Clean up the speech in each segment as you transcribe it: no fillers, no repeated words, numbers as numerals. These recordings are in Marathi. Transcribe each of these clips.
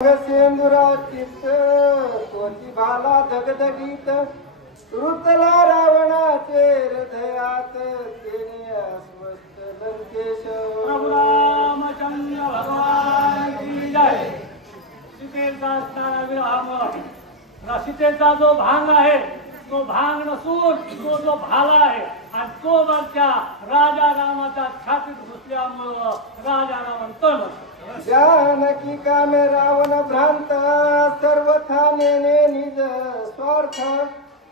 सेंदुराचित तोची भाला धगधगीत रुतला रावणाचे हृदयात तेने अस्वस्थ लंकेश प्रभु रामचंद्र भगवान की जय। सीतेचा असणारा विरहामुळे सीतेचा जो भांग आहे तो भांग नसून तो जो भाला आहे आणि तो वरच्या राजा रामाच्या छातीत घुसल्यामुळं राजा रावण तण जानकी कामे रावण भ्रांत सर्वथा नेणे निज स्वार्थ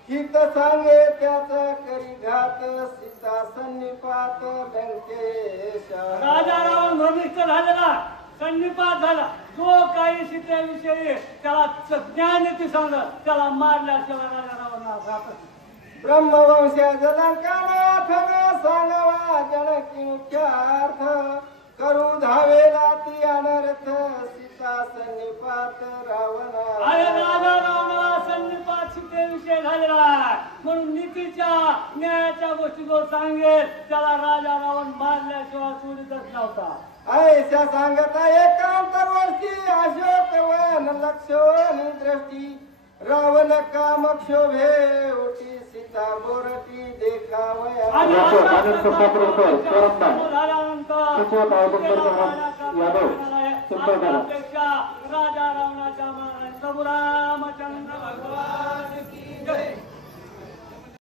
हित सांगे त्याचा करी घात सीता सन्निपात लंकेश राजा रावण भ्रमिष्ठ झालेला सन्निपात झाला। जो काही सीतेविषयी त्याला ज्ञान येते सांगलं त्याला मारल्याशिवाय राजा रावणाला राहत नाही। ब्रह्मवंशा जलंकानाथ सांगवा जनकी मुख्यार्थ करू धावेला ती अनर्थ सीता सन्निपात रावणा अरे राजा रावणाला सन्निपात सीतेविषयी झालेला आहे म्हणून नीतीच्या न्यायाच्या गोष्टी जो सांगेल त्याला राजा रावण मारल्याशिवाय सोडीतच नव्हता। ऐशा सांगता एकांतरवर्षी अशोक वन लक्षण दृष्टी रावण काम क्षोभे ओटी सीता बोरटी देखावया राजा रावणाच्या प्रभु रामचंद्र भगवान की जय।